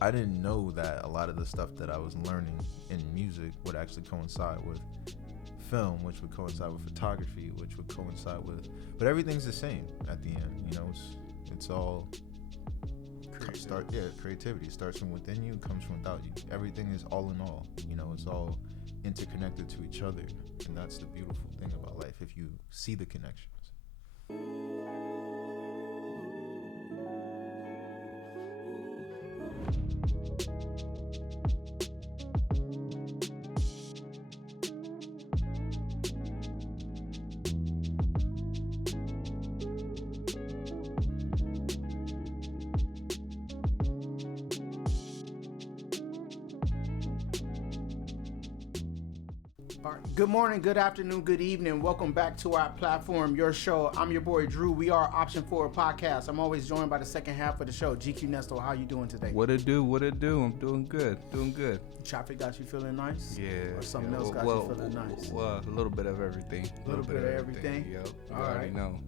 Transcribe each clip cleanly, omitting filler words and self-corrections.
I didn't know that a lot of the stuff that I was learning in music would actually coincide with film, which would coincide with photography, which would coincide with, but everything's the same at the end. It's all creativity. It starts from within you and comes from without you. Everything is all in all. It's all interconnected to each other, and that's the beautiful thing about life if you see the connections. Good morning, good afternoon, good evening. Welcome back to our platform, your show. I'm your boy Drew. We are Option 4 Podcast. I'm always joined by the second half of the show, GQ Nesto. How you doing today? What it do? I'm doing good. Traffic got you feeling nice? Yeah. Or something else got you feeling nice? Well, a little bit of everything. A little bit of everything? Yep. You All already right. know.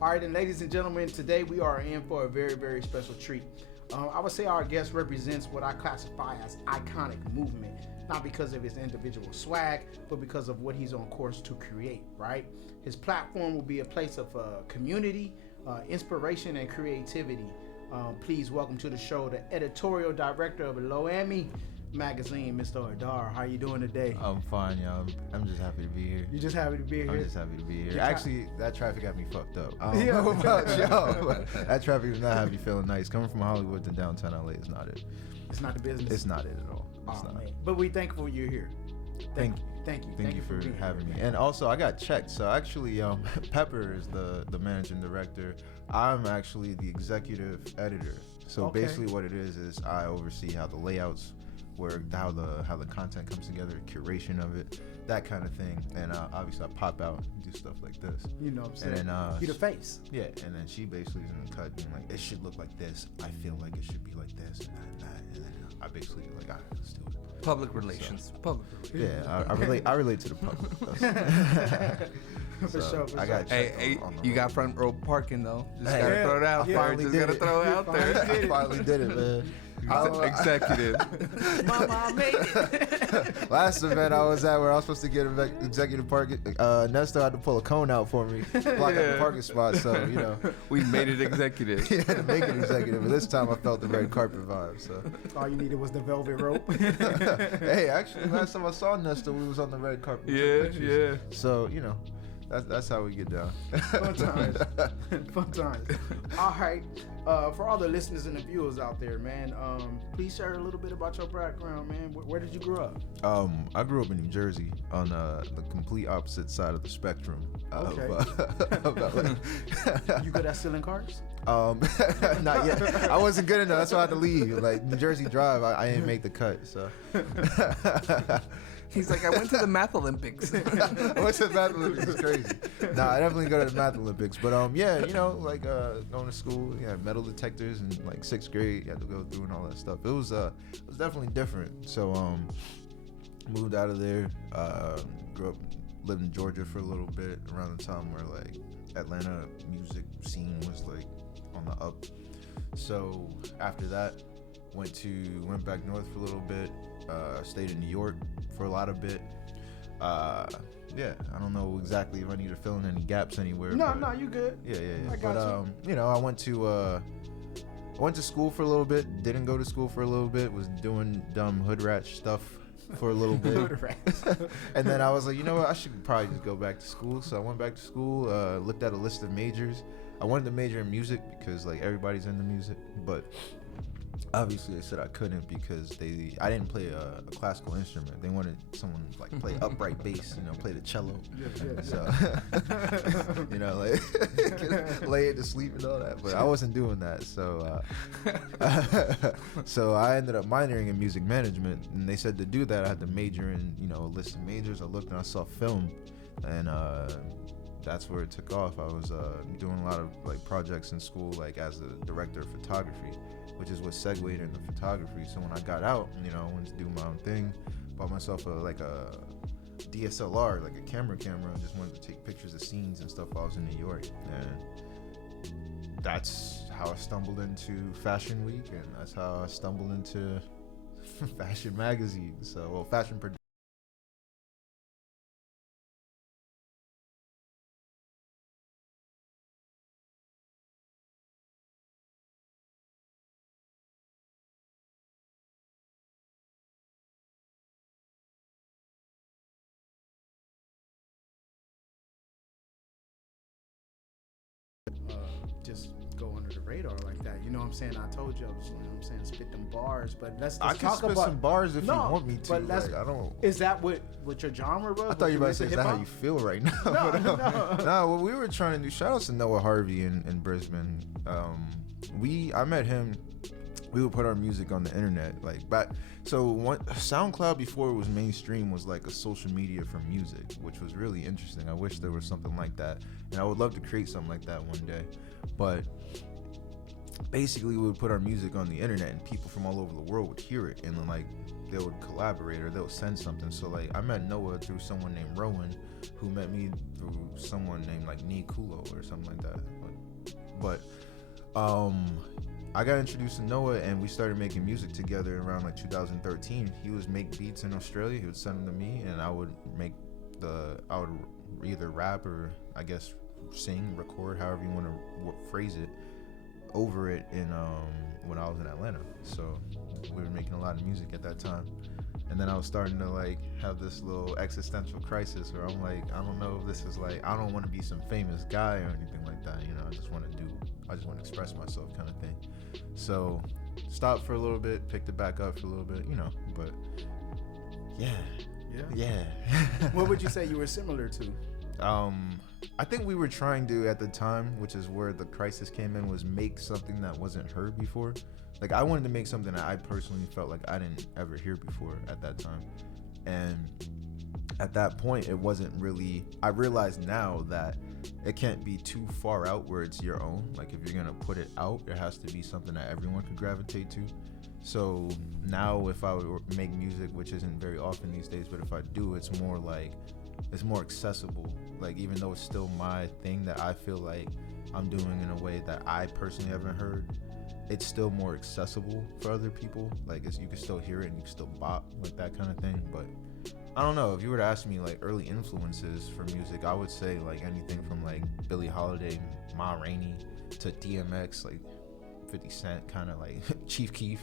All right, and ladies and gentlemen, today we are in for a very, very special treat. I would say our guest represents what I classify as iconic movement, not because of his individual swag, but because of what he's on course to create, right? His platform will be a place of community, inspiration, and creativity. Please welcome to the show the editorial director of Lo-Ami magazine, Mr. Adar. How you doing today? I'm fine, y'all. I'm just happy to be here. You just happy to be here? I'm just happy to be here. You Actually, that traffic got me fucked up. I don't know about y'all, but that traffic does not have me feeling nice. Coming from Hollywood to downtown LA is not it. It's not the business? It's not it at all. It's not. Man. But we thankful you're here. Thank you. Thank you for having me. And also, I got checked. So actually, Pepper is the managing director. I'm actually the executive editor. So basically what it is I oversee how the layouts work, how the content comes together, curation of it, that kind of thing. And obviously I pop out and do stuff like this. You know what I'm saying? And then, you the face. Yeah, and then she basically is in the cut being like, it should look like this. I feel like it should be like this and that. And then I basically like, all right, let's do it. Public relations. Yeah, I relate to the public. For sure. I got Hey, you got front row parking though. Just gotta throw it out there. Just gotta throw it out there. I finally did it, man. Executive. Mama, I made it. Last event I was at where I was supposed to get executive parking, Nesto had to pull a cone out for me, block out the parking spot. So we made it executive. He had to make it executive, but this time I felt the red carpet vibe. So all you needed was the velvet rope. Hey, actually, last time I saw Nesto, we was on the red carpet. Yeah. So that's how we get down. Fun times. Fun times. All right. For all the listeners and the viewers out there, man, please share a little bit about your background, man. Where did you grow up? I grew up in New Jersey on the complete opposite side of the spectrum. Okay. You good at stealing cars? Not yet. I wasn't good enough. That's why I had to leave. Like New Jersey Drive, I didn't make the cut. So. He's like, I went to the Math Olympics. I went to the Math Olympics. It's crazy. Nah, I definitely go to the Math Olympics. But going to school, metal detectors in like 6th grade, you had to go through and all that stuff. It was definitely different. So moved out of there. Grew up, lived in Georgia for a little bit around the time where like Atlanta music scene was like on the up. So after that, went back north for a little bit. Stayed in New York for a lot of bit. I don't know exactly if I need to fill in any gaps anywhere. No, you good. Yeah. I got you. I went to school for a little bit. Didn't go to school for a little bit. Was doing dumb hood rat stuff for a little bit. And then I was like, you know what? I should probably just go back to school. So I went back to school. Looked at a list of majors. I wanted to major in music because like everybody's into music, but obviously they said I couldn't because I didn't play a classical instrument. They wanted someone like play upright bass, play the cello. Yeah. So like lay it to sleep and all that. But I wasn't doing that. So so I ended up minoring in music management, and they said to do that I had to major in a list of majors. I looked and I saw film, and that's where it took off. I was doing a lot of like projects in school, like as a director of photography, which is what segued into photography. So when I got out, I wanted to do my own thing. Bought myself a DSLR, like a camera, and just wanted to take pictures of scenes and stuff while I was in New York. And that's how I stumbled into Fashion Week, and that's how I stumbled into fashion magazines. So, well, fashion production. Just go under the radar like that. You know what I'm saying? I told you I was, you know what I'm saying, spit them bars. But let's I just can talk spit about some bars if you No, want me to. but let's- Like, I don't. Is that what your genre was? I thought you were about to say, is that how you feel right now? No, But, no. nah, what we were trying to do, shout outs to Noah Harvey in Brisbane. I met him, we would put our music on the internet. Like back, SoundCloud before it was mainstream was like a social media for music, which was really interesting. I wish there was something like that. And I would love to create something like that one day. But basically we would put our music on the internet and people from all over the world would hear it, and then like they would collaborate or they'll send something. So like I met Noah through someone named Rowan, who met me through someone named like Nee Kulo or something like that. But I got introduced to Noah and we started making music together around like 2013. He would make beats in Australia, he would send them to me, and I would either rap or I guess sing, record, however you want to phrase it, over it in when I was in Atlanta. So we were making a lot of music at that time, and then I was starting to like have this little existential crisis where I'm like, I don't know if this is like, I don't want to be some famous guy or anything like that, you know. I just want to express myself kind of thing. So stopped for a little bit, picked it back up for a little bit, you know. But yeah. What would you say you were similar to? I think we were trying to, at the time, which is where the crisis came in, was make something that wasn't heard before. Like I wanted to make something that I personally felt like I didn't ever hear before at that time. And at that point, it wasn't really, I realize now that it can't be too far out where it's your own. Like if you're gonna put it out, it has to be something that everyone could gravitate to. So now if I would make music, which isn't very often these days, but if I do, it's more like, it's more accessible. Like even though it's still my thing that I feel like I'm doing in a way that I personally haven't heard, it's still more accessible for other people. Like you can still hear it and you can still bop, like that kind of thing. But I don't know, if you were to ask me like early influences for music, I would say like anything from like Billie Holiday, Ma Rainey, to DMX, like 50 Cent, kind of like Chief Keef.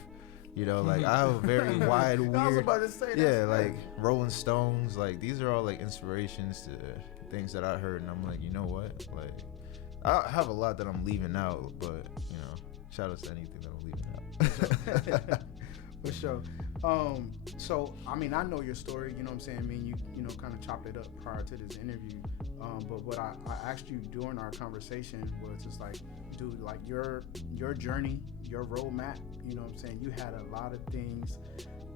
You know, like I have a very wide, weird. I was about to say that. Yeah, like Rolling Stones. Like these are all like inspirations to things that I heard, and I'm like, you know what? Like I have a lot that I'm leaving out, but you know, shout out to anything that I'm leaving out. For sure. So I mean, I know your story. You know what I'm saying? I mean, you know, kind of chopped it up prior to this interview. But what I asked you during our conversation was just like, dude, like your journey, your roadmap. You know what I'm saying? You had a lot of things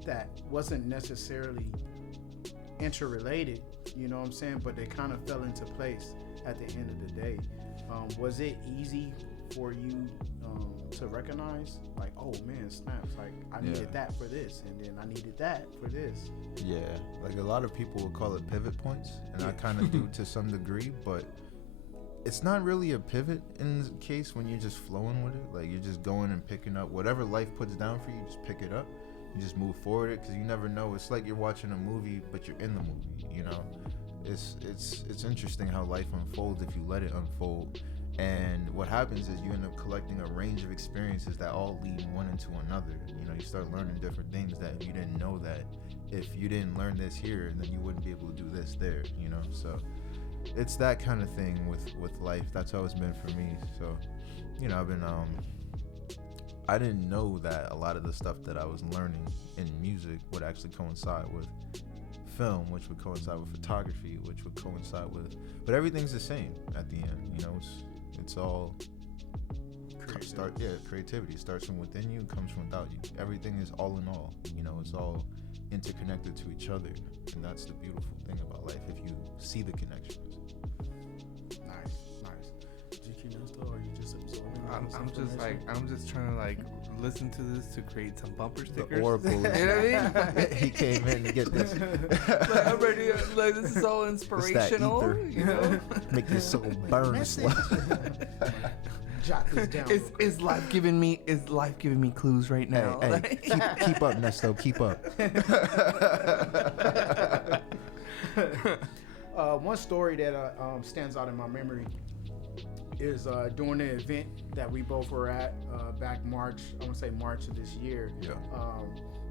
that wasn't necessarily interrelated. You know what I'm saying? But they kind of fell into place at the end of the day. Was it easy for you to recognize, like, oh man, snaps, like I needed that for this, and then I needed that for this? Yeah, like a lot of people would call it pivot points, and I kind of do to some degree, but it's not really a pivot in the case when you're just flowing with it. Like you're just going and picking up whatever life puts down for you, just pick it up. You just move forward it, because you never know. It's like you're watching a movie, but you're in the movie, you know? It's interesting how life unfolds if you let it unfold. And what happens is you end up collecting a range of experiences that all lead one into another. You know, you start learning different things that you didn't know that if you didn't learn this here, then you wouldn't be able to do this there, you know? So it's that kind of thing with life. That's how it's been for me. So, you know, I've been, I didn't know that a lot of the stuff that I was learning in music would actually coincide with film, which would coincide with photography, which would coincide with, but everything's the same at the end, you know. It's all creativity starts from within you and comes from without you. Everything is all in all, you know. It's all interconnected to each other, and that's the beautiful thing about life if you see the connections. Nice. GQ Nesto, or are you just absorbing? I'm just trying to like listen to this to create some bumper stickers. The Oracle. You know what I mean? He came in to get this. Like, I'm ready. Like this is all inspirational. Ether. You know, Make your soul burn slow. jot this down. Is life giving me clues right now? Hey, keep up, Nesto. Keep up. One story that stands out in my memory is during the event that we both were at back March. I want to say March of this year. Yeah.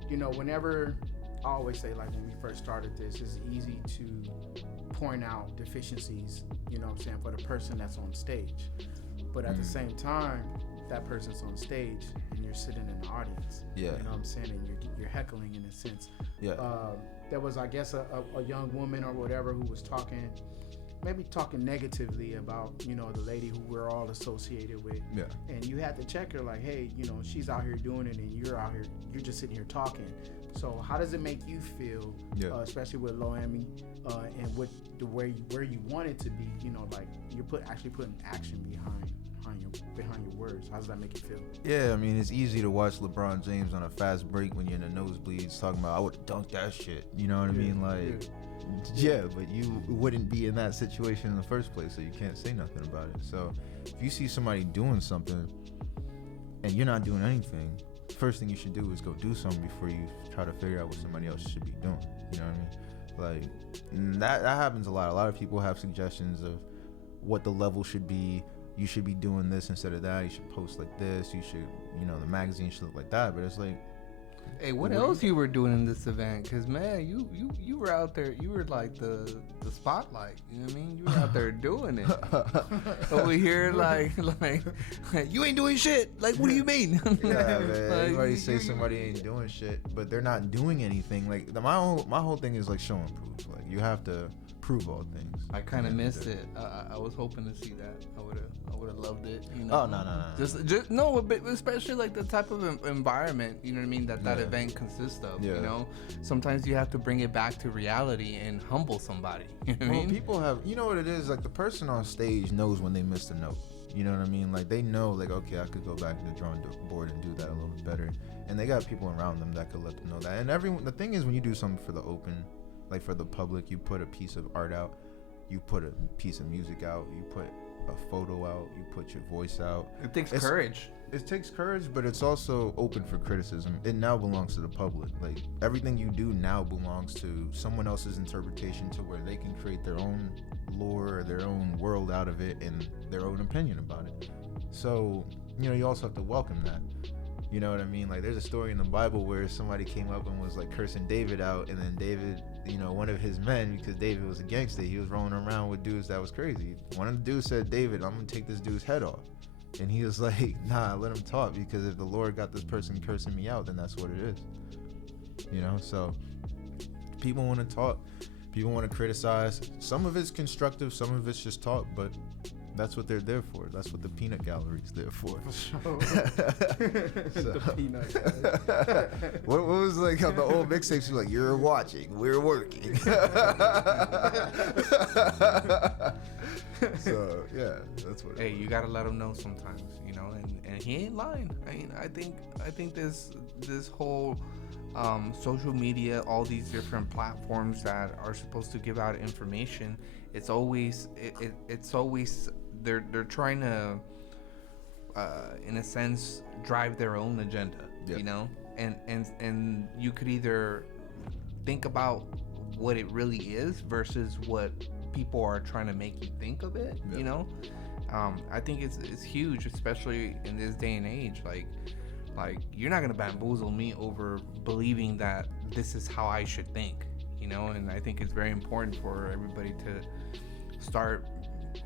You know, whenever I always say, like when we first started this, it's easy to point out deficiencies. You know what I'm saying, for the person that's on stage, but at the same time, that person's on stage and you're sitting in the audience. Yeah. You know what I'm saying, and you're heckling in a sense. Yeah. There was, I guess, a young woman or whatever who was talking negatively about, you know, the lady who we're all associated with. Yeah. And you had to check her like, hey, you know, she's out here doing it and you're out here, you're just sitting here talking. So how does it make you feel, especially with Loami, and with the way where you want it to be, you know, like you're actually putting action behind your words. How does that make you feel? Yeah, I mean, it's easy to watch LeBron James on a fast break when you're in the nosebleeds talking about, I would have dunked that shit. You know what I mean? Like, yeah, but you wouldn't be in that situation in the first place, so you can't say nothing about it. So if you see somebody doing something and you're not doing anything, the first thing you should do is go do something before you try to figure out what somebody else should be doing. You know what I mean? Like, that happens a lot. A lot of people have suggestions of what the level should be. You should be doing this instead of that. You should post like this. You should, you know, the magazine should look like that. But it's like, hey, what else you were doing in this event? Because, man, you were out there. You were like the spotlight. You know what I mean? You were out there doing it. Over here, like you ain't doing shit. Like, what do you mean? Yeah, man. Everybody say somebody ain't doing shit, but they're not doing anything. Like, my whole thing is like show and prove. Like, you have to prove all things. I kind of missed it. I was hoping to see that. I would have loved it. You know? Oh no. Just no, but especially like the type of environment, you know what I mean, that event consists of. Yeah. You know, sometimes you have to bring it back to reality and humble somebody. You know what I mean? People have, you know what it is, like the person on stage knows when they missed a note. You know what I mean? Like they know, like, okay, I could go back to the drawing board and do that a little bit better. And they got people around them that could let them know that. And the thing is, when you do something for the open, like for the public, you put a piece of art out, you put a piece of music out, you put a photo out, you put your voice out. It takes courage. It takes courage, but it's also open for criticism. It now belongs to the public. Like, everything you do now belongs to someone else's interpretation, to where they can create their own lore or their own world out of it and their own opinion about it. So, you know, you also have to welcome that. You know what I mean? Like, there's a story in the Bible where somebody came up and was like cursing David out, and then David, you know, one of his men, because David was a gangster, he was rolling around with dudes that was crazy. One of the dudes said, David, I'm gonna take this dude's head off. And he was like, nah, let him talk, because if the Lord got this person cursing me out, then that's what it is. You know, so people want to talk, people want to criticize. Some of it's constructive, some of it's just talk, but that's what they're there for. That's what the peanut gallery's there for. The peanut gallery. What was like on the old mixtapes? Like, you're watching, we're working. So yeah, that's what. Hey, you gotta let him know sometimes, you know, and he ain't lying. I mean, I think this whole social media, all these different platforms that are supposed to give out information, it's always they're trying to in a sense drive their own agenda. Yep. You know, and you could either think about what it really is versus what people are trying to make you think of it. Yep. You know, I think it's huge, especially in this day and age. Like you're not gonna bamboozle me over believing that this is how I should think, you know. And I think it's very important for everybody to start,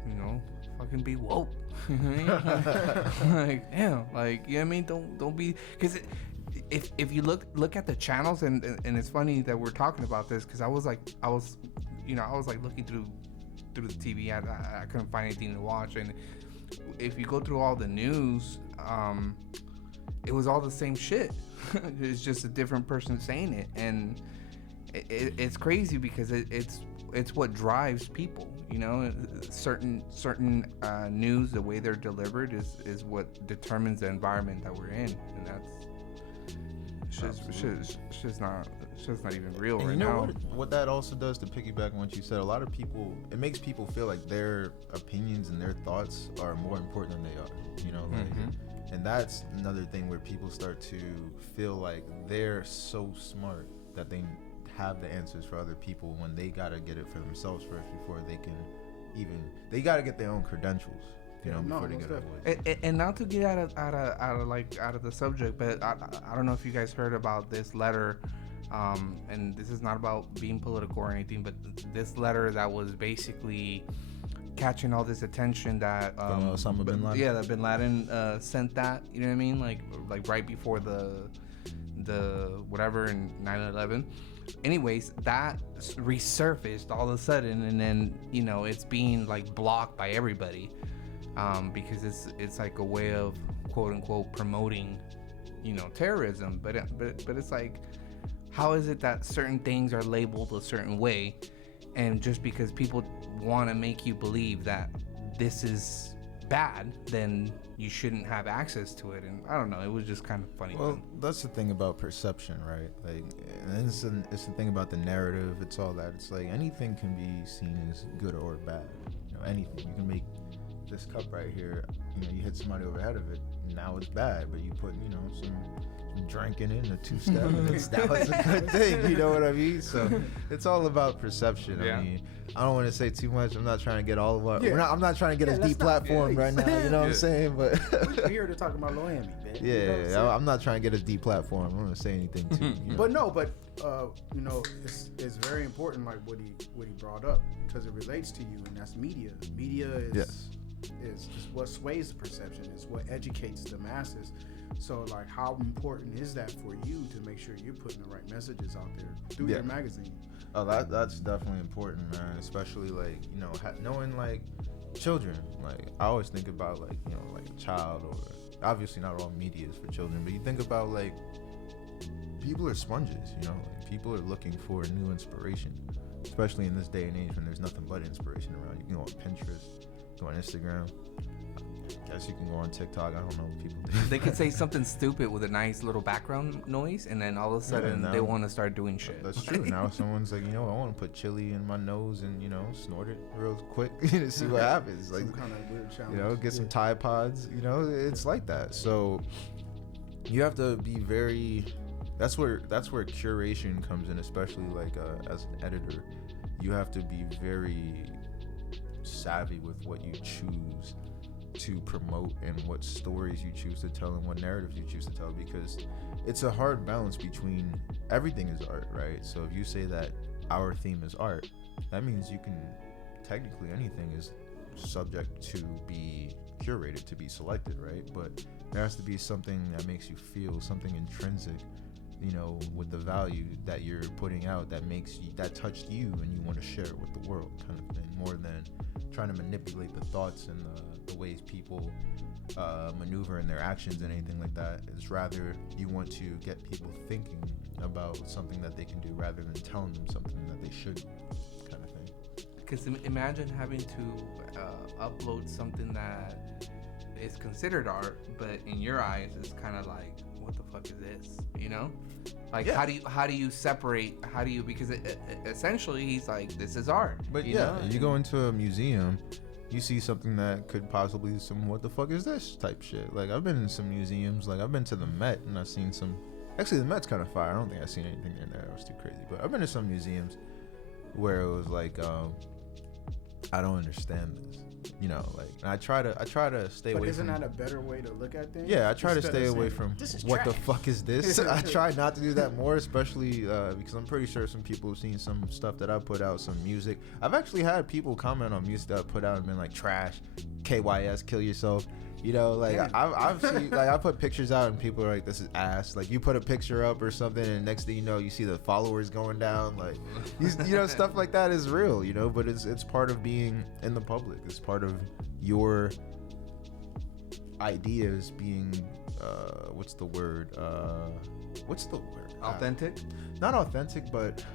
you know, fucking be woke. Like, damn, like, you know what I mean? Don't be, because if you look at the channels, and it's funny that we're talking about this, because I was looking through the TV. I couldn't find anything to watch, and if you go through all the news, it was all the same shit. It's just a different person saying it, and it's crazy because it's what drives people. You know, certain news, the way they're delivered is what determines the environment that we're in, and that's Shit's not even real And right you know now. what that also does, to piggyback on what you said, a lot of people, it makes people feel like their opinions and their thoughts are more important than they are, you know, like, and that's another thing where people start to feel like they're so smart that they have the answers for other people when they gotta get it for themselves first before they can they gotta get their own credentials, you know, before they get it. And not to get out of the subject, but I don't know if you guys heard about this letter, and this is not about being political or anything, but this letter that was basically catching all this attention that Osama bin Laden. Yeah, that Bin Laden sent that, you know what I mean, like right before the whatever in 9/11. Anyways, that resurfaced all of a sudden, and then, you know, it's being like blocked by everybody, because it's like a way of quote unquote promoting, you know, terrorism. But it's like, how is it that certain things are labeled a certain way, and just because people want to make you believe that this is bad, then you shouldn't have access to it? And I don't know, it was just kind of funny. Well, that's the thing about perception, right? Like, and it's the thing about the narrative. It's all that. It's like anything can be seen as good or bad. You know, anything. You can make this cup right here. You know, you hit somebody over the head of it. Now it's bad, but you put, you know, some drink in it and a two-step, and now it's a good thing. You know what I mean? So it's all about perception. Yeah. I mean, I don't want to say too much. I'm not trying to get all of our. I'm not trying to get us deplatformed right now. You know what I'm saying? But we're here to talk about Miami, man. yeah, you know I'm not trying to get us deplatformed. I'm gonna say anything too. You know. But you know, it's very important, like what he brought up, because it relates to you, and that's media. Media is what sways the perception. Is what educates the masses. So, like, how important is that for you to make sure you're putting the right messages out there through your magazine? Oh, that's definitely important, man. Especially, like, you know, knowing, like, children. Like, I always think about, like, you know, like a child, or obviously not all media is for children, but you think about, like, people are sponges, you know? Like, people are looking for new inspiration, especially in this day and age when there's nothing but inspiration around. You can go on Pinterest, go on Instagram. I guess you can go on TikTok. I don't know what people do. They could say something stupid with a nice little background noise, and then all of a sudden they want to start doing shit. That's true. Now someone's like, you know, I want to put chili in my nose and, you know, snort it real quick to see what happens. Like, some kind of weird challenge. You know, get some Tide Pods. You know, it's like that. So you have to be very. That's where curation comes in, especially like as an editor. You have to be very savvy with what you choose to promote and what stories you choose to tell and what narratives you choose to tell, because it's a hard balance between everything is art, right? So if you say that our theme is art, that means you can technically anything is subject to be curated, to be selected, right? But there has to be something that makes you feel, something intrinsic, you know, with the value that you're putting out that makes you, that touched you and you want to share it with the world, kind of thing, more than trying to manipulate the thoughts and the ways people maneuver in their actions and anything like that. It's rather you want to get people thinking about something that they can do rather than telling them something that they should do, kind of thing. Because imagine having to upload something that is considered art, but in your eyes it's kind of like, what the fuck is this? You know? Like, how do you separate? How do you, because essentially he's like, this is art. But you know? You go into a museum, you see something that could possibly be some what the fuck is this type shit. Like, I've been in some museums, like I've been to the Met and I've seen some, actually the Met's kind of fire. I don't think I've seen anything in there that was too crazy, but I've been to some museums where it was like, I don't understand this. You know, like, and I try to stay away from. But isn't that a better way to look at things? Yeah, I try to stay away from what trash. the fuck is this. I try not to do that more, especially because I'm pretty sure some people have seen some stuff that I put out, some music. I've actually had people comment on music that I put out and been like, trash, KYS, kill yourself. You know, like I've seen, like I put pictures out and people are like, this is ass. Like, you put a picture up or something and next thing you know, you see the followers going down. Like, you know, stuff like that is real, you know, but it's part of being in the public. It's part of your ideas being, what's the word? Authentic? Not authentic, but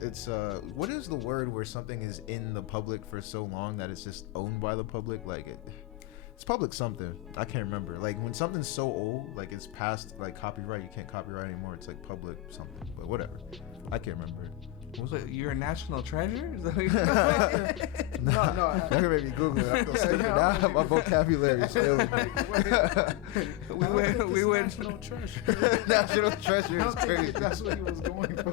it's, what is the word where something is in the public for so long that it's just owned by the public? Like, It's public something. I can't remember. Like when something's so old, like it's past like copyright, you can't copyright anymore. It's like public something, but whatever. I can't remember. But you're a national treasure? Is that what you're No. That could make me Google it. I feel stupid now. My vocabulary is failing me. we went National treasure. National treasure I is don't think crazy. that's what he was going for.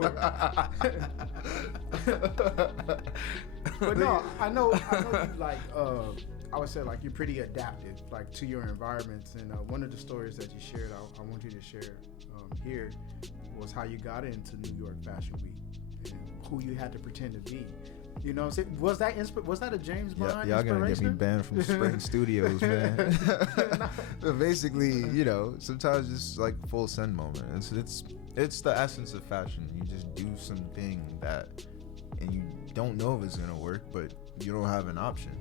But no, I know you like I would say like you're pretty adaptive like to your environments, and one of the stories that you shared I want you to share here was how you got into New York Fashion Week and who you had to pretend to be. You know, was that a James Bond Y'all gonna get me inspiration? banned from Spring Studios, man. But basically, you know, sometimes it's like full send moment. It's the essence of fashion. You just do something that, and you don't know if it's gonna work, but you don't have an option.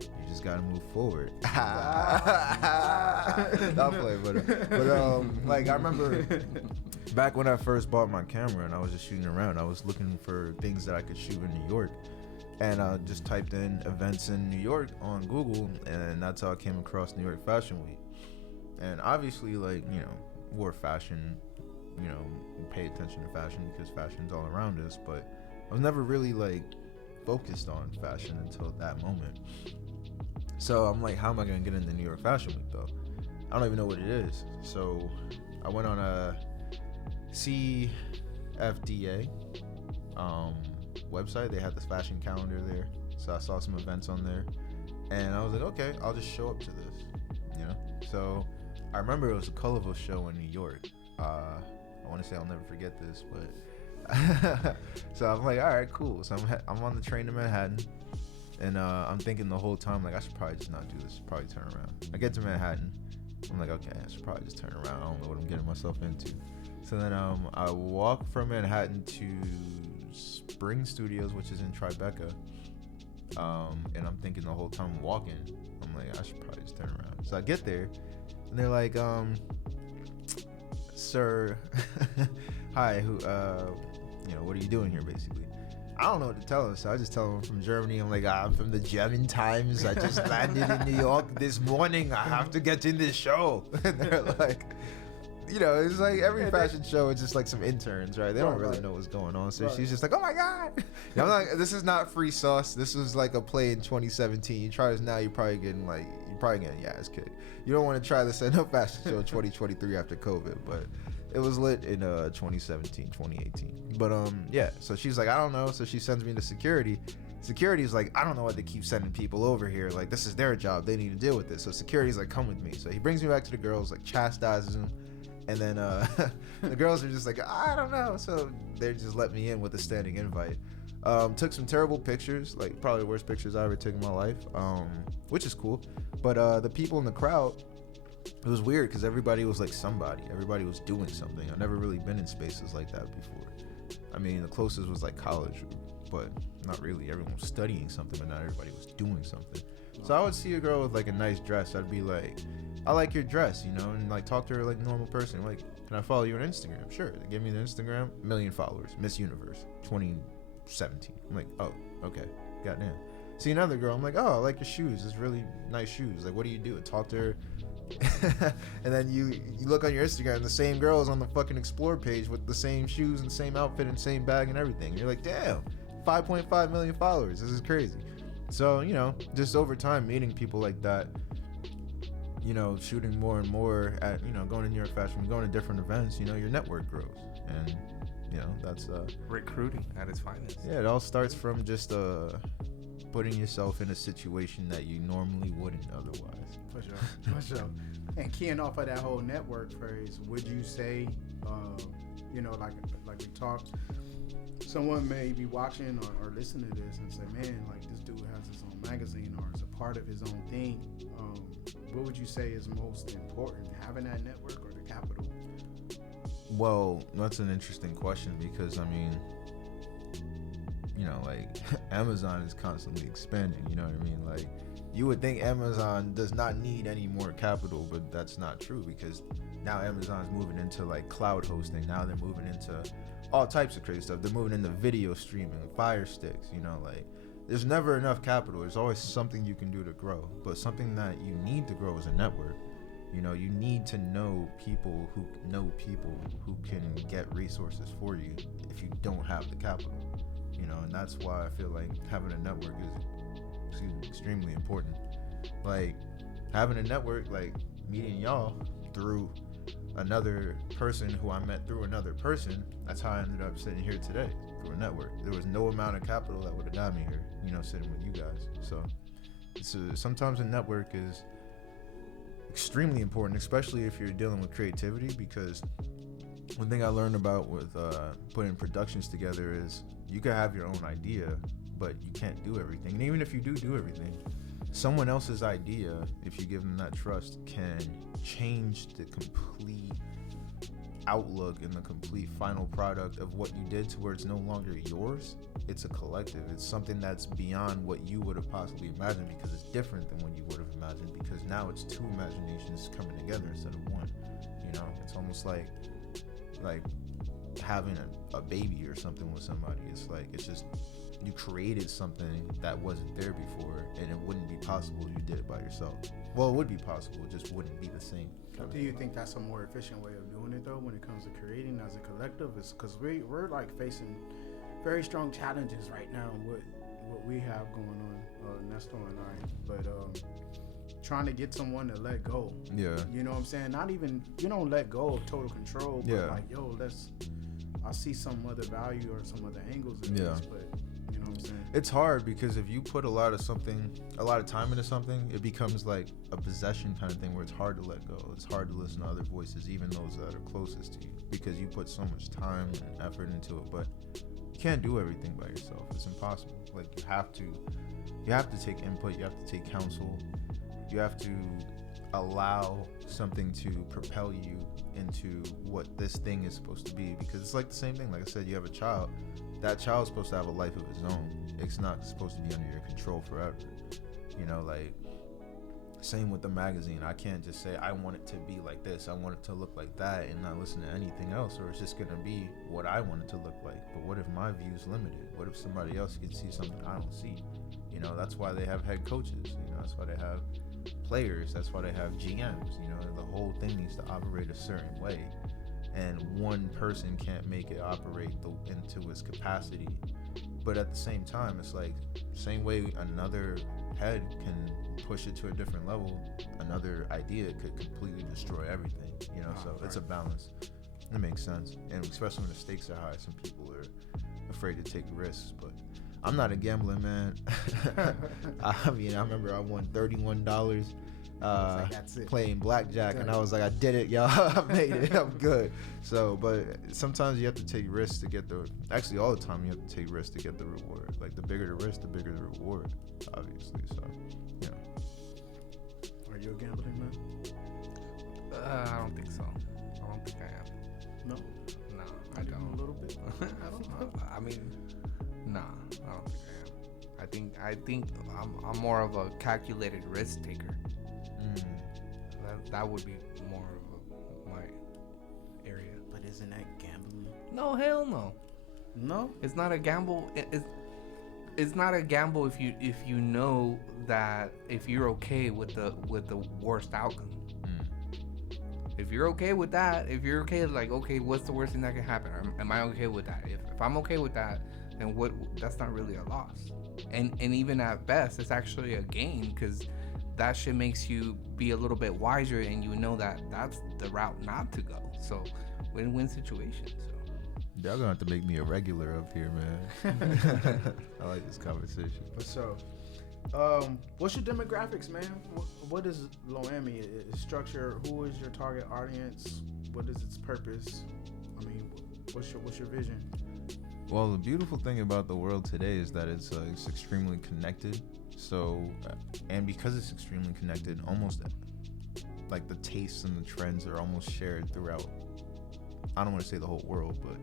You just gotta move forward. Not play, but like I remember back when I first bought my camera and I was just shooting around, I was looking for things that I could shoot in New York. And I just typed in events in New York on Google, and that's how I came across New York Fashion Week. And obviously, like, you know, wore fashion, you know, pay attention to fashion because fashion's all around us, but I was never really, like, focused on fashion until that moment. So I'm like, how am I going to get into New York Fashion Week, though? I don't even know what it is. So I went on a CFDA website. They had this fashion calendar there, so I saw some events on there, and I was like, okay, I'll just show up to this, you know. So I remember it was a colorful show in New York. I want to say I'll never forget this, but so I'm like, all right, cool. So I'm on the train to Manhattan, and I'm thinking the whole time like I should probably just not do this, probably turn around. I get to Manhattan, I'm like, okay, I should probably just turn around. I don't know what I'm getting myself into. So then I walk from Manhattan to Spring Studios, which is in Tribeca, and I'm thinking the whole time I'm walking, I'm like, I should probably just turn around. So I get there, and they're like, sir, hi, who, you know, what are you doing here, basically? I don't know what to tell them, so I just tell them I'm from Germany. I'm like, I'm from the German Times. I just landed in New York this morning. I have to get in this show. And they're like, you know, it's like every fashion show, it's just like some interns, right? They don't really know what's going on. So she's just like, oh my God. And I'm like, this is not free sauce. This was like a play in 2017. You try this now, you're probably getting your ass kicked. You don't want to try this at no fashion show in 2023 after COVID, but it was lit in 2017, 2018. But yeah, so she's like, I don't know. So she sends me to security. Security's like, I don't know why they keep sending people over here. Like, this is their job. They need to deal with this. So security's like, come with me. So he brings me back to the girls, like chastises them. And then the girls are just like, I don't know. So they just let me in with a standing invite. Took some terrible pictures, like probably the worst pictures I ever took in my life, which is cool. But the people in the crowd, it was weird because everybody was like somebody. Everybody was doing something. I've never really been in spaces like that before. I mean, the closest was like college, but not really. Everyone was studying something, but not everybody was doing something. So I would see a girl with like a nice dress. I'd be like, I like your dress, you know, and like talk to her like a normal person. Like, can I follow you on Instagram? Sure. They give me the Instagram, 1 million followers, Miss Universe, 2017. I'm like, oh, okay, goddamn. See another girl, I'm like, oh, I like your shoes. It's really nice shoes. Like, what do you do? Talk to her. And then you look on your Instagram, the same girl is on the fucking explore page with the same shoes and same outfit and same bag and everything. You're like, damn, 5.5 million followers. This is crazy. So, you know, just over time meeting people like that, you know, shooting more and more at, you know, going to New York Fashion, going to different events, you know, your network grows. And, you know, that's recruiting at its finest. Yeah, it all starts from just putting yourself in a situation that you normally wouldn't otherwise. For sure. And keying off of that whole network phrase, would you say, you know, like we talked, someone may be watching or listening to this and say, man, like this dude has his own magazine or is a part of his own thing. What would you say is most important, having that network or the capital? Well, that's an interesting question because, I mean, you know, like Amazon is constantly expanding, you know what I mean? Like, you would think Amazon does not need any more capital, but that's not true because now Amazon's moving into like cloud hosting. Now they're moving into all types of crazy stuff. They're moving into video streaming, Fire Sticks, you know, like there's never enough capital. There's always something you can do to grow, but something that you need to grow is a network. You know, you need to know people who can get resources for you if you don't have the capital. You know, and that's why I feel like having a network is extremely important. Like having a network, like meeting y'all through another person who I met through another person. That's how I ended up sitting here today, through a network. There was no amount of capital that would have got me here, you know, sitting with you guys. So sometimes a network is extremely important, especially if you're dealing with creativity, because one thing I learned about with putting productions together is you can have your own idea, but you can't do everything. And even if you do everything, someone else's idea, if you give them that trust, can change the complete outlook and the complete final product of what you did to where it's no longer yours. It's a collective. It's something that's beyond what you would have possibly imagined, because it's different than what you would have imagined, because now it's two imaginations coming together instead of one. You know, it's almost like having a baby or something with somebody. It's like, it's just, you created something that wasn't there before, and it wouldn't be possible if you did it by yourself. Well, it would be possible, it just wouldn't be the same. Do you think that's a more efficient way of doing it though, when it comes to creating as a collective? Is because we're like facing very strong challenges right now with what we have going on, Nestor and I, but trying to get someone to let go. Yeah. You know what I'm saying? Not even, you don't let go of total control, but like, yo, I see some other value or some other angles in this, but you know what I'm saying? It's hard because if you put a lot of time into something, it becomes like a possession kind of thing where it's hard to let go. It's hard to listen to other voices, even those that are closest to you, because you put so much time and effort into it. But you can't do everything by yourself. It's impossible. Like you have to take input, you have to take counsel, you have to allow something to propel you into what this thing is supposed to be, because it's like the same thing. Like I said, you have a child. That child's supposed to have a life of its own. It's not supposed to be under your control forever. You know, like, same with the magazine. I can't just say, I want it to be like this, I want it to look like that, and not listen to anything else, or it's just going to be what I want it to look like. But what if my view's limited? What if somebody else can see something I don't see? You know, that's why they have head coaches. You know, that's why they have players. That's why they have GMs. You know, the whole thing needs to operate a certain way. And one person can't make it operate into its capacity. But at the same time, it's like, same way another head can push it to a different level, another idea could completely destroy everything, you know. So it's a balance. It makes sense. And especially when the stakes are high, some people are afraid to take risks. But I'm not a gambling man. I mean, I remember I won $31 playing blackjack, and I was like, I did it, y'all. I made it. I'm good. So, but sometimes you have to take risks to get actually all the time you have to take risks to get the reward. Like, the bigger the risk, the bigger the reward, obviously. So, yeah. Are you a gambling man? I don't think so. I don't think I am. No? No, I don't. A little bit? I don't know. I mean, nah, I don't think I am. I think I'm more of a calculated risk taker. That would be more of my area. But isn't that gambling? No, hell no. No? It's not a gamble. It's not a gamble if you know that if you're okay with the worst outcome. If you're okay with that, if you're okay, like, okay, what's the worst thing that can happen? Am I okay with that? If I'm okay with that, then that's not really a loss. And even at best, it's actually a gain, because that shit makes you be a little bit wiser, and you know that that's the route not to go. So, win-win situation. So, y'all gonna have to make me a regular up here, man. I like this conversation. So, what's your demographics, man? What is Loami? Structure? Who is your target audience? What is its purpose? I mean, what's your vision? Well, the beautiful thing about the world today is that it's extremely connected. So, and because it's extremely connected, almost like the tastes and the trends are almost shared throughout, I don't want to say the whole world, but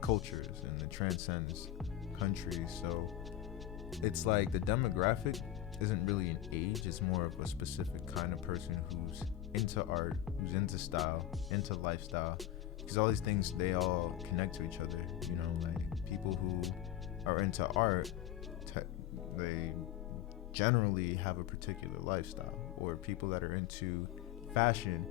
cultures, and it transcends countries. So it's like the demographic isn't really an age, it's more of a specific kind of person who's into art, who's into style, into lifestyle, because all these things, they all connect to each other. You know, like people who are into art, they generally have a particular lifestyle, or people that are into fashion.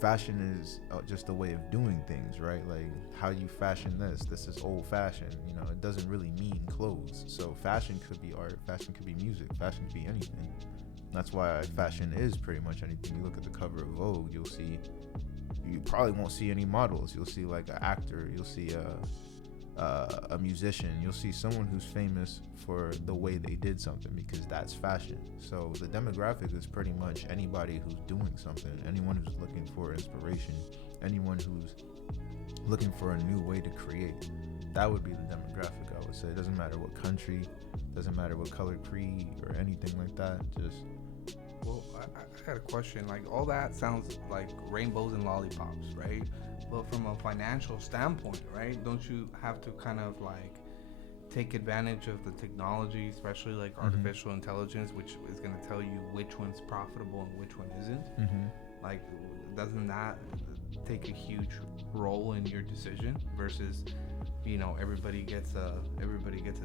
Fashion is just a way of doing things, right? Like, how you fashion this is old fashioned, you know. It doesn't really mean clothes. So fashion could be art, fashion could be music, fashion could be anything. That's why fashion is pretty much anything. You look at the cover of Vogue, you'll see, you probably won't see any models. You'll see like an actor, you'll see a musician, you'll see someone who's famous for the way they did something, because that's fashion. So the demographic is pretty much anybody who's doing something, anyone who's looking for inspiration, anyone who's looking for a new way to create. That would be the demographic, I would say. It doesn't matter what country, doesn't matter what color, creed, or anything like that. Just Well, I got a question. Like, all that sounds like rainbows and lollipops, right? But from a financial standpoint, right, don't you have to kind of like take advantage of the technology, especially like artificial intelligence, which is going to tell you which one's profitable and which one isn't? Like, doesn't that take a huge role in your decision versus, you know, everybody gets a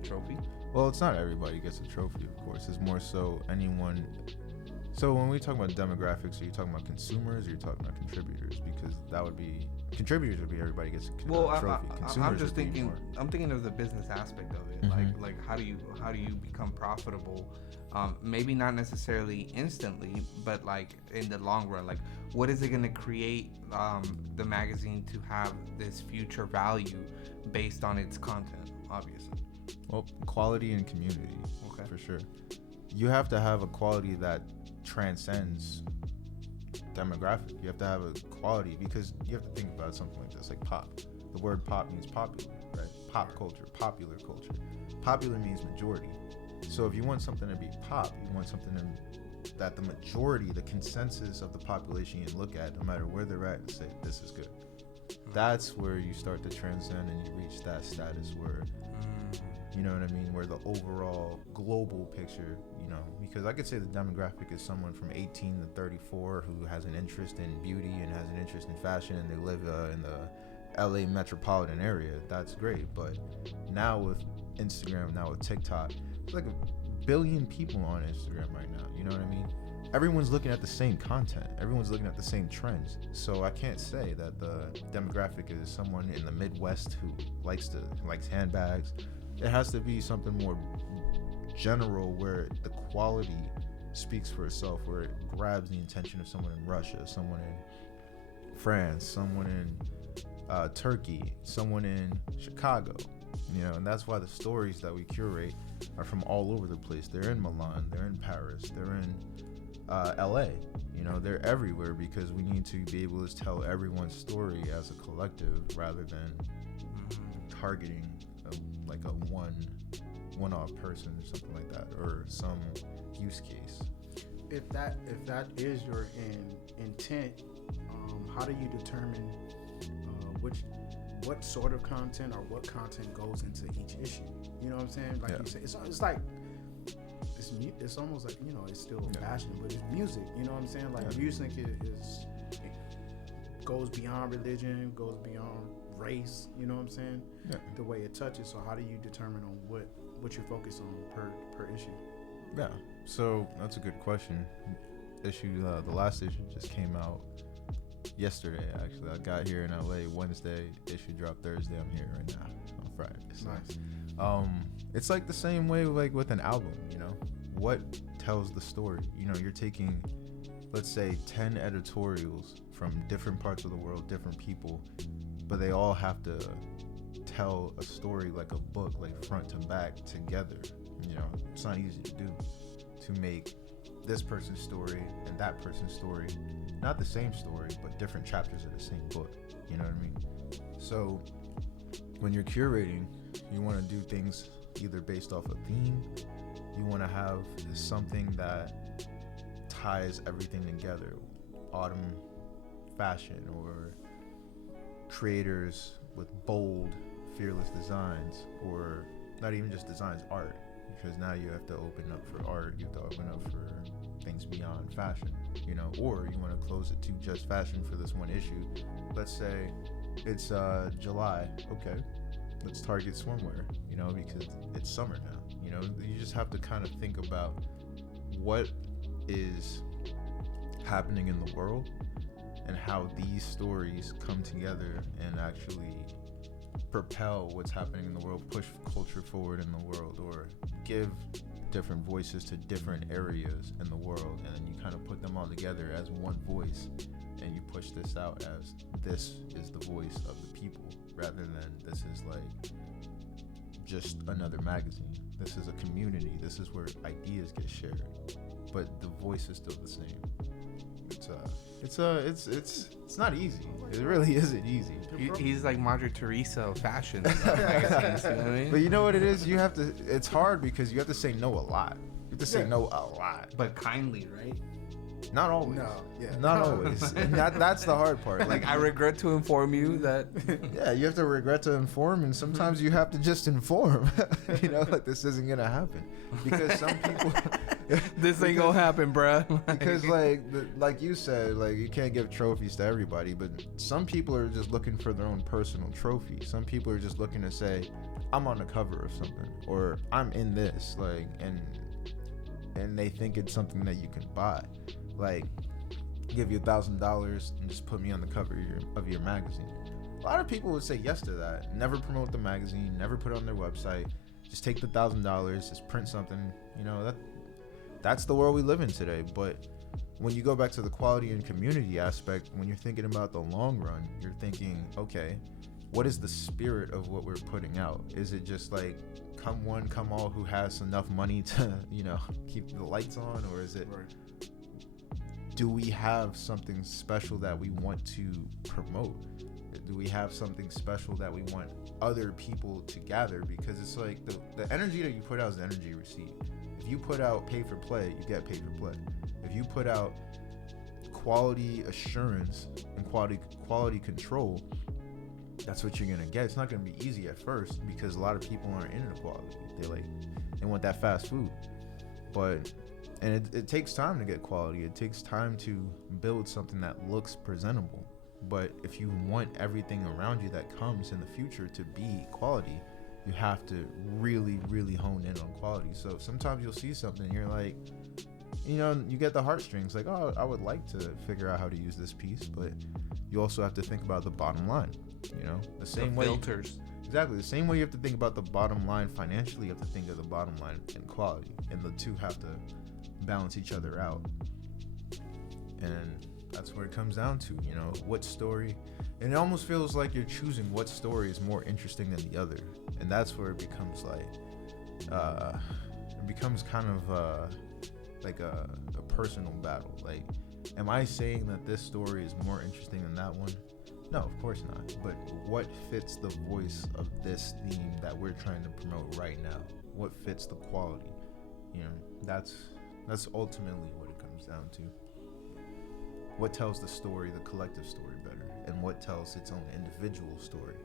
trophy? Well, it's not everybody gets a trophy, of course. It's more so anyone. So when we talk about demographics, are you talking about consumers or are you talking about contributors? Because that would be, contributors would be everybody gets a trophy. I'm just thinking. I'm thinking of the business aspect of it. Like how do you become profitable? Maybe not necessarily instantly, but like in the long run. Like, what is it going to create the magazine to have this future value based on its content? Obviously. Well, quality and community. Okay. For sure. You have to have a quality that transcends demographic. You have to have a quality, because you have to think about something like this, like pop. The word pop means popular, right? Pop culture, popular culture. Popular means majority. So if you want something to be pop, you want something that the majority, the consensus of the population can look at, no matter where they're at, and say, this is good. That's where you start to transcend and you reach that status where, you know what I mean, where the overall global picture, you know, because I could say the demographic is someone from 18 to 34 who has an interest in beauty and has an interest in fashion, and they live in the LA metropolitan area. That's great. But now with Instagram, now with TikTok, there's like 1 billion people on Instagram right now. You know what I mean? Everyone's looking at the same content. Everyone's looking at the same trends. So I can't say that the demographic is someone in the Midwest who likes handbags. It has to be something more general, where the quality speaks for itself, where it grabs the attention of someone in Russia, someone in France, someone in Turkey, someone in Chicago, you know. And that's why the stories that we curate are from all over the place. They're in Milan, they're in Paris, they're in LA, you know, they're everywhere, because we need to be able to tell everyone's story as a collective rather than targeting like a one-off person or something like that, or some use case. If that is your intent, how do you determine what sort of content or what content goes into each issue? You know what I'm saying? Like you said, it's like it's almost like, you know, it's still fashion, but it's music. You know what I'm saying? Like music it goes beyond religion, goes beyond race. You know what I'm saying? Yeah. The way it touches. So how do you determine on what you focus on per issue? Yeah. So that's a good question. The last issue just came out yesterday. Actually, I got here in LA Wednesday. Issue dropped Thursday. I'm here right now on Friday. So, nice. It's like the same way like with an album. You know, what tells the story? You know, you're taking, let's say, 10 editorials from different parts of the world, different people, but they all have to tell a story like a book, like front to back together. You know, it's not easy to do, to make this person's story and that person's story not the same story, but different chapters of the same book. You know what I mean? So when you're curating, you want to do things either based off a theme. You want to have something that ties everything together. Autumn fashion, or creators with bold, fearless designs, or not even just designs, art. Because now you have to open up for art, you have to open up for things beyond fashion, you know, or you want to close it to just fashion for this one issue. Let's say it's July, okay, let's target swimwear, you know, because it's summer now, You know, you just have to kind of think about what is happening in the world and how these stories come together and actually propel what's happening in the world, push culture forward in the world, or give different voices to different areas in the world, and then you kind of put them all together as one voice, and you push this out as this is the voice of the people, rather than this is like just another magazine. This is a community. This is where ideas get shared, but the voice is still the same. It's not easy. It really isn't easy. He's like Madre Teresa of fashion. Magazines, you know what I mean? But you know what it is? You have to. It's hard because you have to say no a lot. You have to say no a lot. But kindly, right? Not always. No, yeah. Not always. And that's the hard part. Like, I regret to inform you that. Yeah, you have to regret to inform, and sometimes you have to just inform. You know, like this isn't gonna happen because some people. This ain't gonna happen, bruh. Because like you said, like you can't give trophies to everybody, but some people are just looking for their own personal trophy. Some people are just looking to say, I'm on the cover of something, or I'm in this, like, and they think it's something that you can buy. Like, give you $1,000 and just put me on the cover of your magazine. A lot of people would say yes to that. Never promote the magazine, never put it on their website. Just take the $1,000, just print something. You know, that's the world we live in today. But when you go back to the quality and community aspect, when you're thinking about the long run, you're thinking, okay, what is the spirit of what we're putting out? Is it just like come one, come all who has enough money to, you know, keep the lights on? Or is it, do we have something special that we want to promote? Do we have something special that we want other people to gather? Because it's like the energy that you put out is the energy you receive. If you put out pay for play, you get paid for play. If you put out quality assurance and quality control, that's what you're gonna get. It's not gonna be easy at first because a lot of people aren't into quality. They want that fast food. But it takes time to get quality. It takes time to build something that looks presentable. But if you want everything around you that comes in the future to be quality, you have to really, really hone in on quality. So sometimes you'll see something and you're like, you know, you get the heartstrings, like, oh, I would like to figure out how to use this piece, but you also have to think about the bottom line, you know, the same way. Filters. Exactly. The same way you have to think about the bottom line financially, you have to think of the bottom line in quality. And the two have to balance each other out. And that's where it comes down to, you know, what story. And it almost feels like you're choosing what story is more interesting than the other. And that's where it becomes like, it becomes kind of like a personal battle. Like, am I saying that this story is more interesting than that one? No, of course not. But what fits the voice of this theme that we're trying to promote right now? What fits the quality? You know, that's ultimately what it comes down to. What tells the story, the collective story better, and what tells its own individual story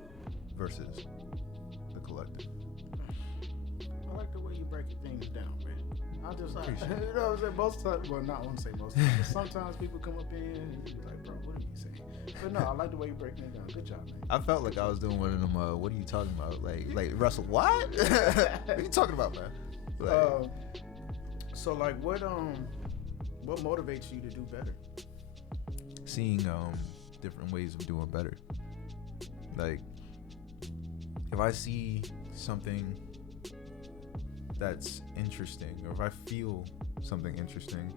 versus the collective. I like the way you break things down, man. I just like, Appreciate it. you know what I'm saying? Most times, well, not want to say most times, but sometimes people come up in and you be like, bro, what are you saying? But no, I like the way you break things down. Good job, man. I felt like I was doing one of them, what are you talking about? Like Russell, what? What are you talking about, man? Like, So like, what motivates you to do better? seeing different ways of doing better. Like, if I see something that's interesting, or if I feel something interesting,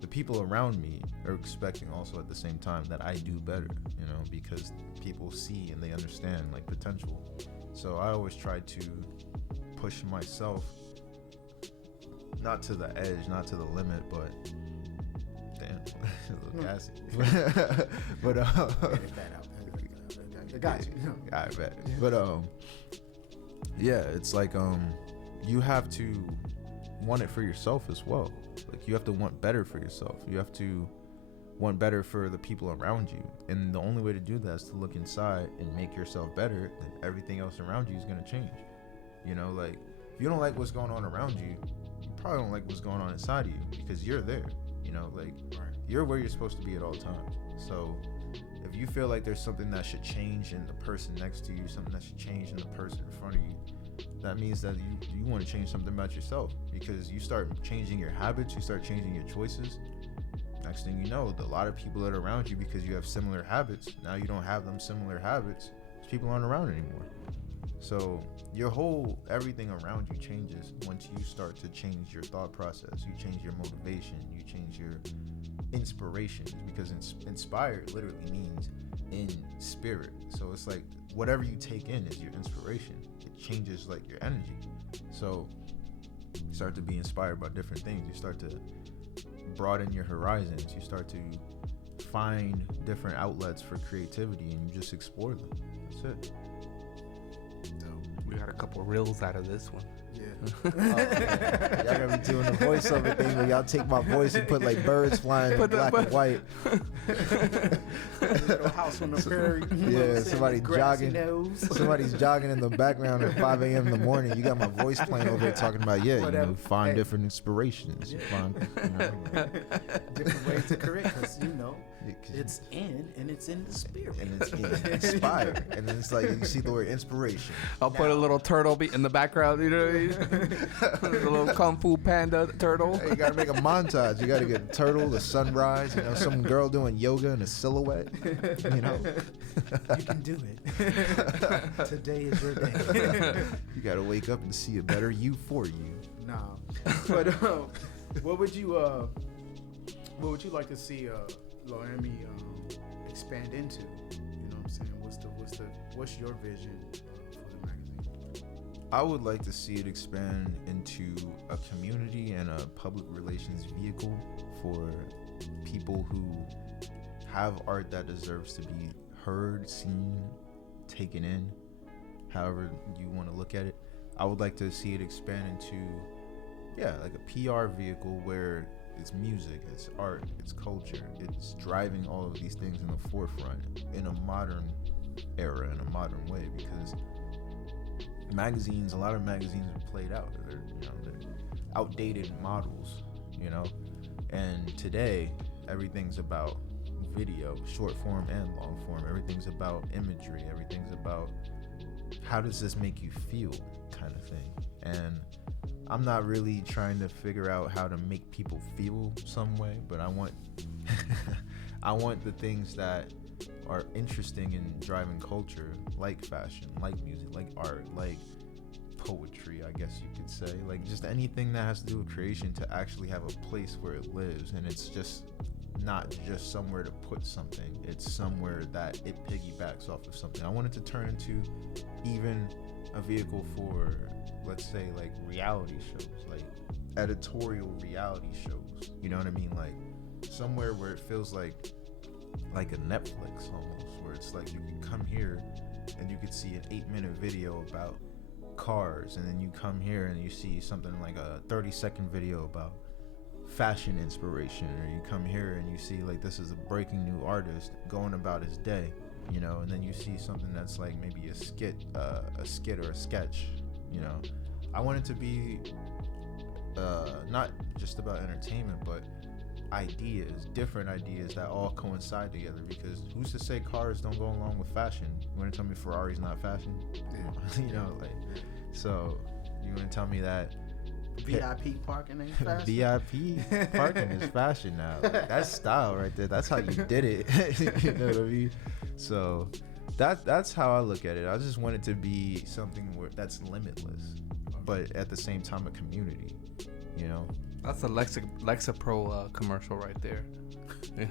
the people around me are expecting also at the same time that I do better, you know, because people see and they understand like potential. So I always try to push myself, not to the edge, not to the limit, but damn, a little gassy. But Edit that out. I got you. I bet. But yeah, it's like you have to want it for yourself as well. Like, you have to want better for yourself. You have to want better for the people around you. And the only way to do that is to look inside and make yourself better, then everything else around you is going to change. You know, like, if you don't like what's going on around you, you probably don't like what's going on inside of you, because you're there. You know, like, you're where you're supposed to be at all times. So if you feel like there's something that should change in the person next to you, something that should change in the person in front of you, that means that you want to change something about yourself, because you start changing your habits, you start changing your choices. Next thing you know, a lot of people that are around you, because you have similar habits, now you don't have them similar habits, people aren't around anymore. So your whole everything around you changes once you start to change your thought process. You change your motivation, you change your inspiration, because inspired literally means in spirit. So it's like whatever you take in is your inspiration. It changes like your energy. So you start to be inspired by different things. You start to broaden your horizons. You start to find different outlets for creativity, and you just explore them. That's it. We got a couple reels out of this one. Yeah. Y'all gotta be doing the voiceover thing where y'all take my voice and put like birds flying in black and white. Little house on the prairie. Yeah, somebody jogging. Somebody's jogging in the background at 5 a.m. in the morning. You got my voice playing over here talking about, find different inspirations. You find, different ways to correct, because it's in, and it's in the spirit. And it's inspired. And then it's like you see the word inspiration. I'll put a little turtle in the background, you know what I mean? The little Kung Fu Panda turtle. Hey, you gotta make a montage. You gotta get a turtle, the sunrise, some girl doing yoga in a silhouette. You can do it. Today is your day. You gotta wake up and see a better you for you. Nah. But what would you like to see Loami expand into? You know what I'm saying? What's your vision for the magazine? I would like to see it expand into a community and a public relations vehicle for people who have art that deserves to be heard, seen, taken in, however you want to look at it. I would like to see it expand into, like a PR vehicle where it's music, it's art, it's culture, it's driving all of these things in the forefront in a modern era, in a modern way, because a lot of magazines are played out. They're outdated models, and today everything's about video, short form and long form. Everything's about imagery. Everything's about how does this make you feel, kind of thing. And I'm not really trying to figure out how to make people feel some way, but I want I want the things that are interesting in driving culture, like fashion, like music, like art, like poetry, I guess you could say, like just anything that has to do with creation, to actually have a place where it lives, and it's just not just somewhere to put something, it's somewhere that it piggybacks off of something. I want it to turn into even a vehicle for, let's say, like reality shows, like editorial reality shows, you know what I mean? Like somewhere where it feels like a Netflix almost, where it's like you can come here and you could see an 8-minute video about cars, and then you come here and you see something like a 30-second video about fashion inspiration, or you come here and you see like this is a breaking new artist going about his day, and then you see something that's like maybe a skit or a sketch. I want it to be not just about entertainment, but different ideas that all coincide together, because who's to say cars don't go along with fashion? You want to tell me Ferrari's not fashion? Yeah. So you want to tell me that VIP parking ain't fashion? VIP parking is fashion now. That's style right there. That's how you did it. You know what I mean? So that's how I look at it. I just want it to be something that's limitless, but at the same time a community, That's a Lexapro commercial right there. I'm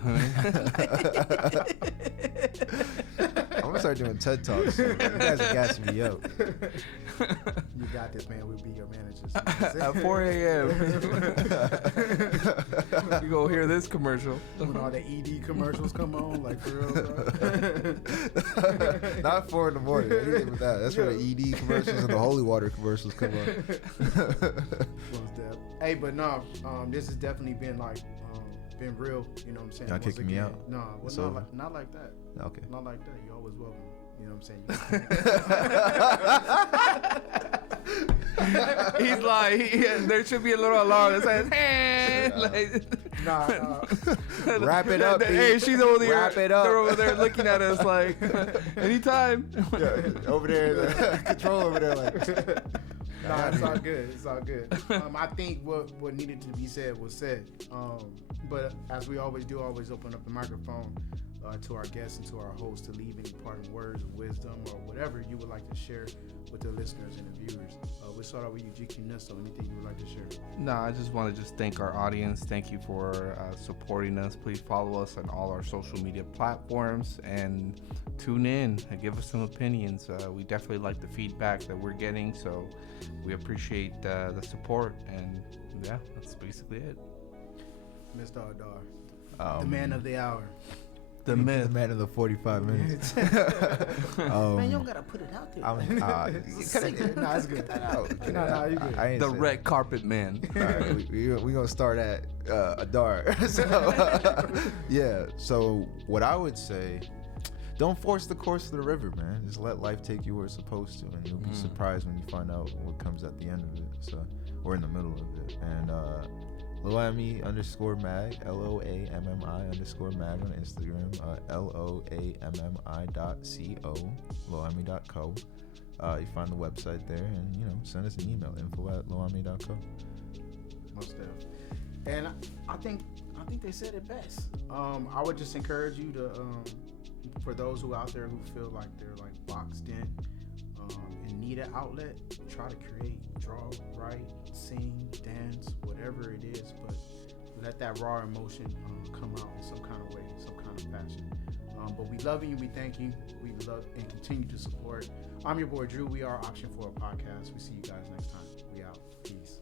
gonna start doing TED Talks. You guys are gassing me up. You got this, man. We'll be your managers. At 4 a.m. You go hear this commercial. When all the ED commercials come on, like for real, bro. Not 4 in the morning. Anything with that. That's where the ED commercials and the holy water commercials come on. Hey, but no, this has definitely been been real. You know what I'm saying? Y'all kicking me out? No, not like that. Okay. Not like that. You're always welcome. You know what I'm saying? He's like, there should be a little alarm that says, hey. Wrap it up, Hey, B. she's over there. Wrap it up. They're over there looking at us like, anytime. Yeah, over there, the control over there, like. Nah, it's all good. It's all good. I think what needed to be said was said. But as we always do, always open up the microphone to our guests and to our hosts to leave any parting words of wisdom or whatever you would like to share with the listeners and the viewers. We'll start out with you, GQ Nusso. Anything you would like to share? No, I just want to thank our audience. Thank you for supporting us. Please follow us on all our social media platforms and tune in and give us some opinions. We definitely like the feedback that we're getting, so we appreciate the support. And yeah, that's basically it. Mr. Adar, the man of the hour. The myth. The man of the 45 minutes. Man, you don't gotta put it out there. Nah, it's good. Nah, you good. I ain't The say red carpet man. All right, we gonna start at Adar. So yeah. So what I would say, don't force the course of the river, man. Just let life take you where it's supposed to, and you'll be surprised when you find out what comes at the end of it. So, or in the middle of it. And Loammi _mag, LOAMMI_mag on Instagram, LOAMMI.co, Loammi.co. You find the website there, and send us an email, info@loammi.co. Most definitely. And I think they said it best. I would just encourage you to, for those who out there who feel like they're like boxed in and need an outlet, try to create, draw, write, sing, dance, whatever it is, but let that raw emotion come out in some kind of way, some kind of fashion. But we love you, we thank you, we love and continue to support. I'm your boy Drew. We are Option 4 Podcast. We see you guys next time. We out. Peace.